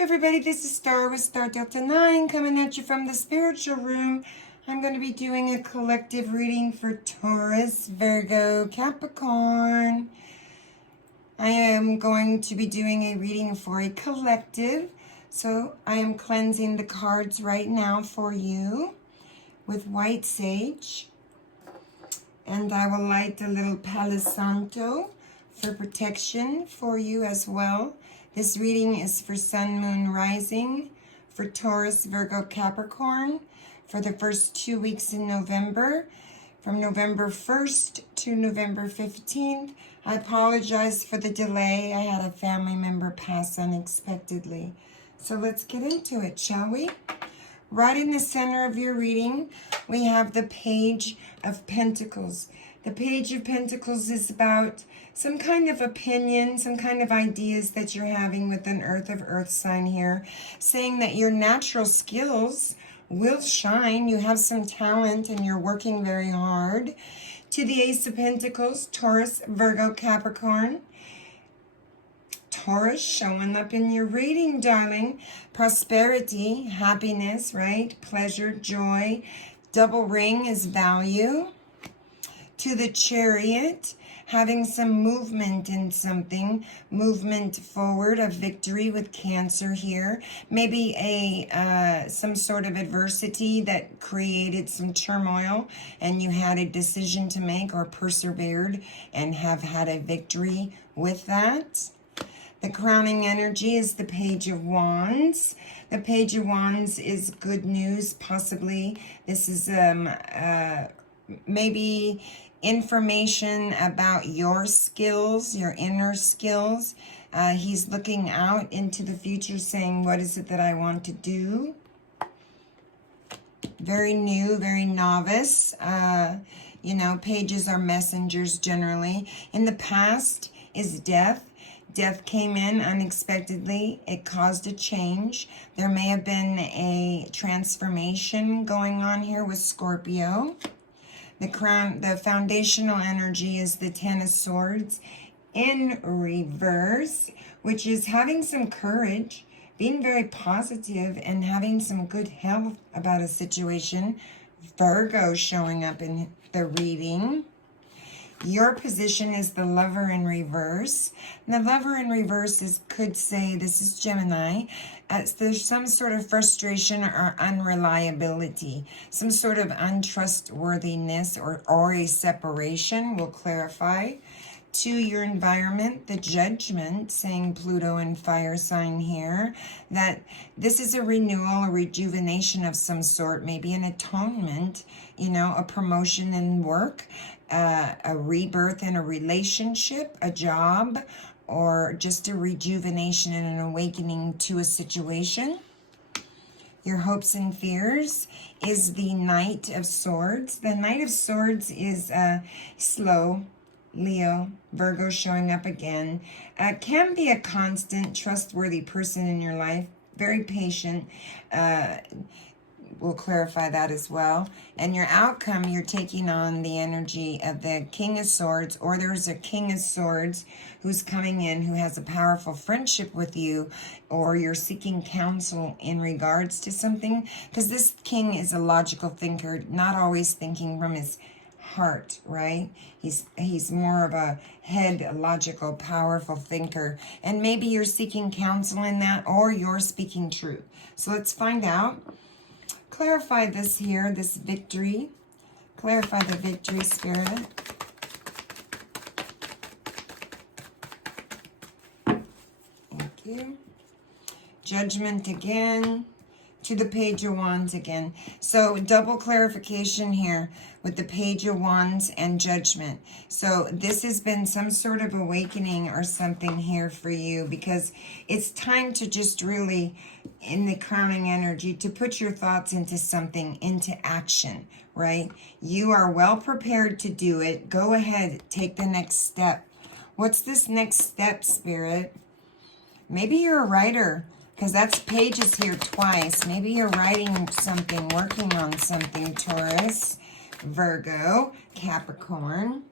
Everybody, this is Star with Star Delta 9 coming at you from the spiritual room. I'm going to be doing a collective reading for Taurus, Virgo, Capricorn. I am going to be doing a reading for a collective. So I am cleansing the cards right now for you with white sage. And I will light a little Palo Santo for protection for you as well. This reading is for Sun, Moon, Rising, for Taurus, Virgo, Capricorn, for the first 2 weeks in November, from November 1st to November 15th. I apologize for the delay. I had a family member pass unexpectedly. So let's get into it, shall we? Right in the center of your reading, we have the Page of Pentacles. The Page of Pentacles is about some kind of opinion, some kind of ideas that you're having with an Earth sign here, saying that your natural skills will shine. You have some talent and you're working very hard. To the Ace of Pentacles, Taurus, Virgo, Capricorn. Taurus showing up in your reading, darling. Prosperity, happiness, right? Pleasure, joy. Double ring is value. To the Chariot, having some movement in something, movement forward, a victory with Cancer here. Maybe some sort of adversity that created some turmoil and you had a decision to make or persevered and have had a victory with that. The crowning energy is the Page of Wands. The Page of Wands is good news, possibly. This is maybe information about your skills, your inner skills. He's looking out into the future saying, what is it that I want to do? Very new, very novice. You know, pages are messengers generally. In the past is death. Death came in unexpectedly. It caused a change. There may have been a transformation going on here with Scorpio. The foundational energy is the Ten of Swords in reverse, which is having some courage, being very positive, and having some good health about a situation. Virgo showing up in the reading. Your position is the Lover in reverse. And the Lover in reverse could say, this is Gemini, there's some sort of frustration or unreliability, some sort of untrustworthiness or a separation. We'll clarify. To your environment, the Judgment, saying Pluto and fire sign here, that this is a renewal, a rejuvenation of some sort, maybe an atonement, you know, a promotion in work, a rebirth in a relationship, a job, or just a rejuvenation and an awakening to a situation. Your hopes and fears is the Knight of Swords. The Knight of Swords is slow, Leo, Virgo showing up again. Can be a constant, trustworthy person in your life. Very patient. We'll clarify that as well. And your outcome, you're taking on the energy of the King of Swords, or there's a King of Swords who's coming in who has a powerful friendship with you, or you're seeking counsel in regards to something. Because this King is a logical thinker, not always thinking from his heart, right? He's more of a head, logical, powerful thinker. And maybe you're seeking counsel in that, or you're speaking truth. So let's find out. Clarify this here, this victory. Clarify the victory, Spirit. Thank you. Judgment again. To the Page of Wands again. So double clarification here with the Page of Wands and Judgment. So this has been some sort of awakening or something here for you, because it's time to just really, in the crowning energy, to put your thoughts into something, into action, right? You are well prepared to do it. Go ahead, take the next step. What's this next step, Spirit? Maybe you're a writer, because that's pages here twice. Maybe you're writing something, working on something, Taurus, Virgo, Capricorn.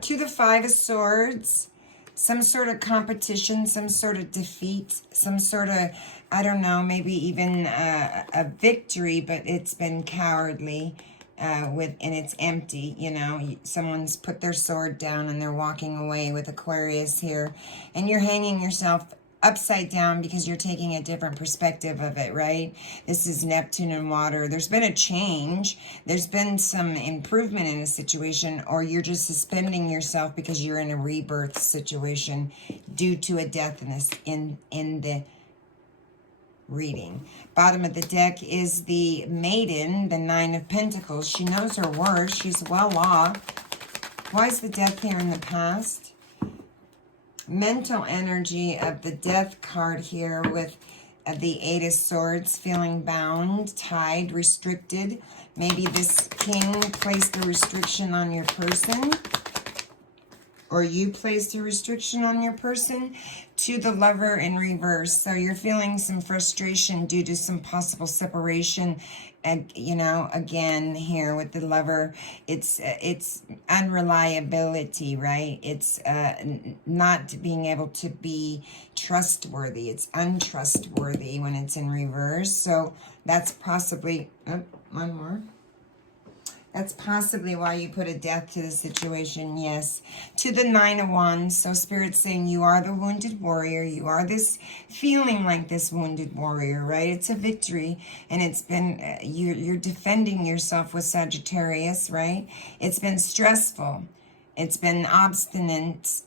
To the Five of Swords, some sort of competition, some sort of defeat, some sort of, I don't know, maybe even a victory, but it's been cowardly. And it's empty, you know, someone's put their sword down and they're walking away with Aquarius here, and you're hanging yourself upside down because you're taking a different perspective of it, right? This is Neptune and water. There's been a change. There's been some improvement in a situation, or you're just suspending yourself because you're in a rebirth situation due to a death in the reading. Bottom of the deck is the Maiden, the Nine of Pentacles. She knows her worth. She's well off. Why is the death here in the past? Mental energy of the Death card here with the Eight of Swords, feeling bound, tied, restricted. Maybe this king placed a restriction on your person, or you placed a restriction on your person. To the Lover in reverse. So you're feeling some frustration due to some possible separation. And, you know, again, here with the Lover, it's unreliability, right? It's not being able to be trustworthy. It's untrustworthy when it's in reverse. So that's possibly, oh, one more. That's possibly why you put a death to the situation, yes. To the Nine of Wands, so Spirit's saying you are the wounded warrior. You are this, feeling like this wounded warrior, right? It's a victory, and it's been, you're defending yourself with Sagittarius, right? It's been stressful. It's been obstinate,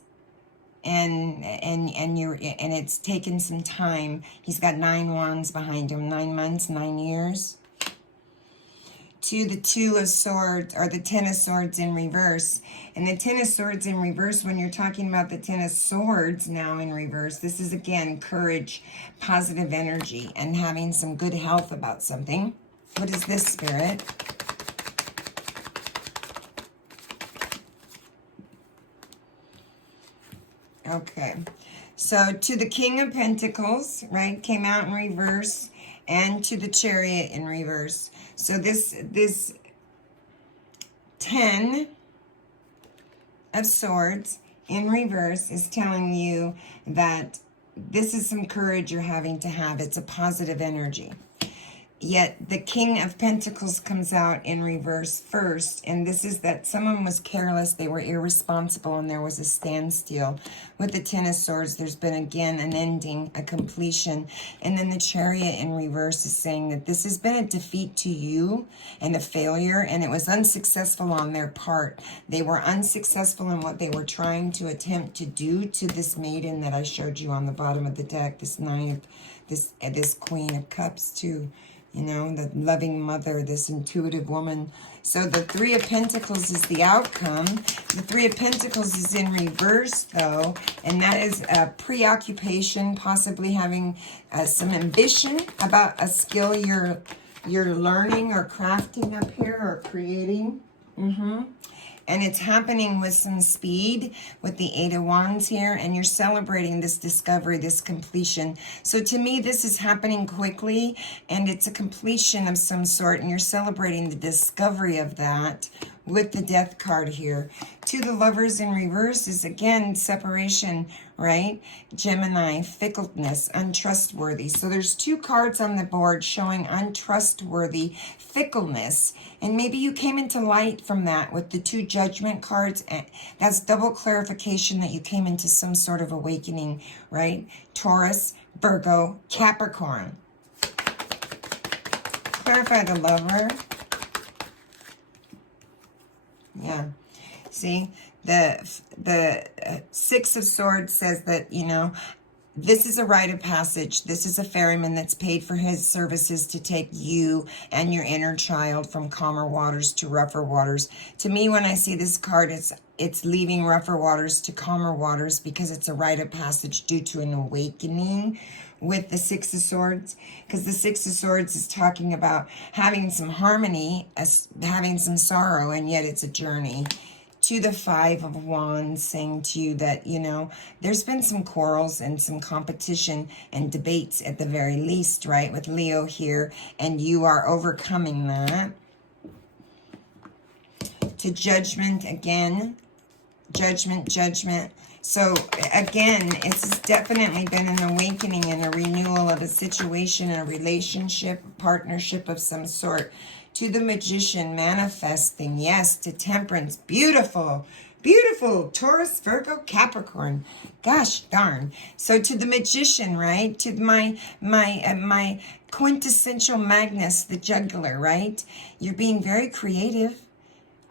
and it's taken some time. He's got 9 wands behind him, 9 months, 9 years. To the Two of Swords, or the Ten of Swords in reverse. And the Ten of Swords in reverse, when you're talking about the Ten of Swords now in reverse, this is again courage, positive energy, and having some good health about something. What is this, Spirit? Okay. So to the King of Pentacles, right, came out in reverse, and to the Chariot in reverse. So this 10 of Swords in reverse is telling you that this is some courage you're having to have. It's a positive energy. Yet the King of Pentacles comes out in reverse first, and this is that someone was careless, they were irresponsible, and there was a standstill. With the Ten of Swords, there's been again an ending, a completion. And then the Chariot in reverse is saying that this has been a defeat to you and a failure, and it was unsuccessful on their part. They were unsuccessful in what they were trying to attempt to do to this maiden that I showed you on the bottom of the deck, this this Queen of Cups too. You know, the loving mother, this intuitive woman. So the Three of Pentacles is the outcome. The Three of Pentacles is in reverse, though, and that is a preoccupation, possibly having some ambition about a skill you're learning or crafting up here or creating. And it's happening with some speed with the Eight of Wands here, and you're celebrating this discovery, this completion. So to me, this is happening quickly, and it's a completion of some sort, and you're celebrating the discovery of that with the Death card here. To the Lovers in reverse is again separation, right? Gemini, fickleness, untrustworthy. So there's 2 cards on the board showing untrustworthy, fickleness, and maybe you came into light from that with the 2 Judgment cards. And that's double clarification that you came into some sort of awakening, right? Taurus, Virgo, Capricorn. Clarify the Lover. Yeah. See, the Six of Swords says that, you know, this is a rite of passage. This is a ferryman that's paid for his services to take you and your inner child from calmer waters to rougher waters. To me, when I see this card, it's leaving rougher waters to calmer waters because it's a rite of passage due to an awakening with the Six of Swords, because the Six of Swords is talking about having some harmony, having some sorrow, and yet it's a journey. To the Five of Wands, saying to you that, you know, there's been some quarrels and some competition and debates at the very least, right, with Leo here, and you are overcoming that. To Judgment again, judgment. So again, it's definitely been an awakening and a renewal of a situation, a relationship, partnership of some sort. To the Magician, manifesting, yes, to Temperance, beautiful, beautiful, Taurus, Virgo, Capricorn, gosh darn. So to the Magician, right, to my quintessential Magnus, the juggler, right, you're being very creative.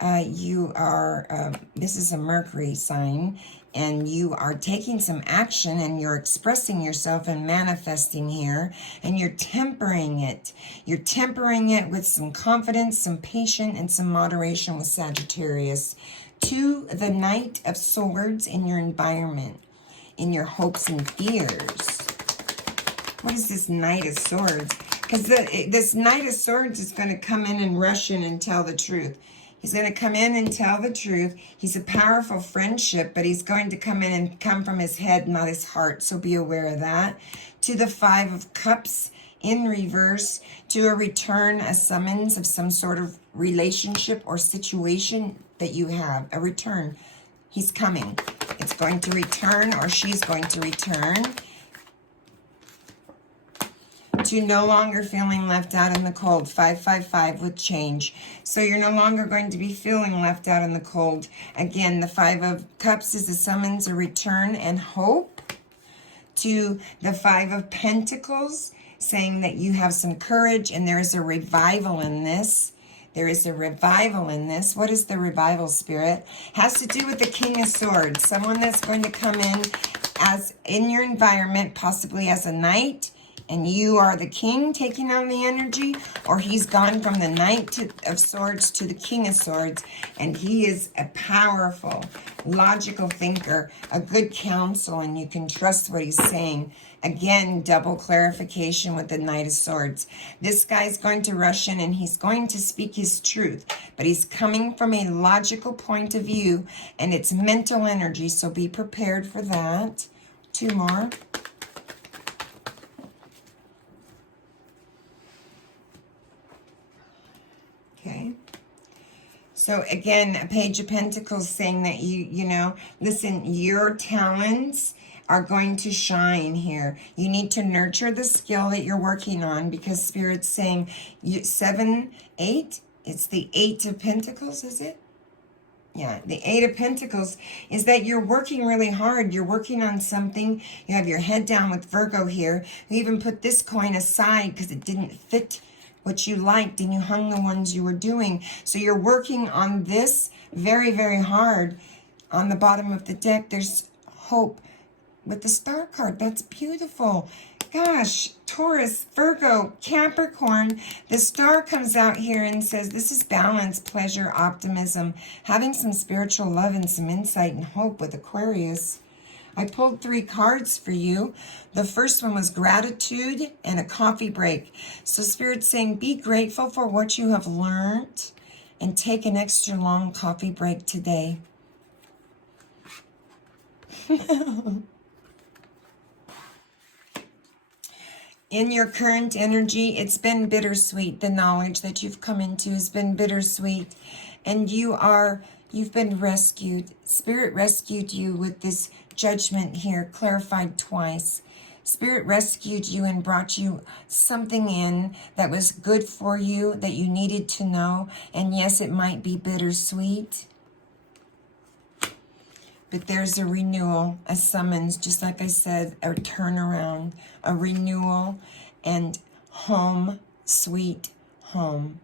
You are, this is a Mercury sign, and you are taking some action and you're expressing yourself and manifesting here, and you're tempering it. You're tempering it with some confidence, some patience, and some moderation with Sagittarius. To the Knight of Swords in your environment, in your hopes and fears. What is this Knight of Swords? Because this Knight of Swords is going to come in and rush in and tell the truth. He's going to come in and tell the truth. He's a powerful friendship, but he's going to come in and come from his head, not his heart. So be aware of that. To the Five of Cups in reverse, to a return, a summons of some sort of relationship or situation that you have. A return. He's coming. It's going to return, or she's going to return. To no longer feeling left out in the cold. 555 with change. So you're no longer going to be feeling left out in the cold. Again, the Five of Cups is a summons, a return, and hope. To the Five of Pentacles, saying that you have some courage and there is a revival in this. There is a revival in this. What is the revival, Spirit? Has to do with the King of Swords. Someone that's going to come in as in your environment, possibly as a knight, and you are the king taking on the energy, or he's gone from the Knight of Swords to the King of Swords, and he is a powerful, logical thinker, a good counsel, and you can trust what he's saying. Again, double clarification with the Knight of Swords. This guy's going to rush in and he's going to speak his truth, but he's coming from a logical point of view, and it's mental energy, so be prepared for that. Two more. Okay. So again, a Page of Pentacles saying that you know, listen, your talents are going to shine here. You need to nurture the skill that you're working on, because Spirit's saying 7, 8, it's the 8 of Pentacles, is it? Yeah, the 8 of Pentacles is that you're working really hard. You're working on something. You have your head down with Virgo here. You even put this coin aside because it didn't fit what you liked, and you hung the ones you were doing. So you're working on this very, very hard. On the bottom of the deck, there's hope with the Star card. That's beautiful. Gosh, Taurus, Virgo, Capricorn, the Star comes out here and says this is balance, pleasure, optimism, having some spiritual love and some insight and hope with Aquarius. I pulled 3 cards for you. The first one was gratitude and a coffee break. So Spirit's saying be grateful for what you have learned and take an extra long coffee break today. In your current energy, it's been bittersweet. The knowledge that you've come into has been bittersweet. And you've been rescued. Spirit rescued you with this Judgment here, clarified twice. Spirit rescued you and brought you something in that was good for you, that you needed to know. And yes, it might be bittersweet, but there's a renewal, a summons, just like I said, a turnaround, a renewal, and home, sweet home.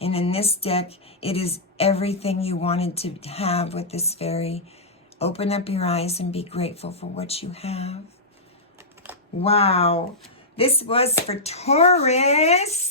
And in this deck, it is everything you wanted to have with this fairy. Open up your eyes and be grateful for what you have. Wow. This was for Taurus,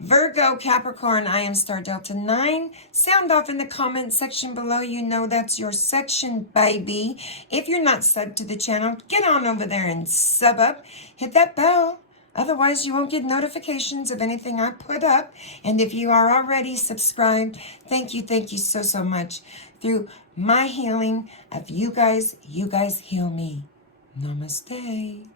Virgo, Capricorn. I am Star Delta 9. Sound off in the comment section below. You know that's your section, baby. If you're not subbed to the channel, get on over there and sub up. Hit that bell. Otherwise, you won't get notifications of anything I put up. And if you are already subscribed, thank you so, so much. Through my healing of you guys heal me. Namaste.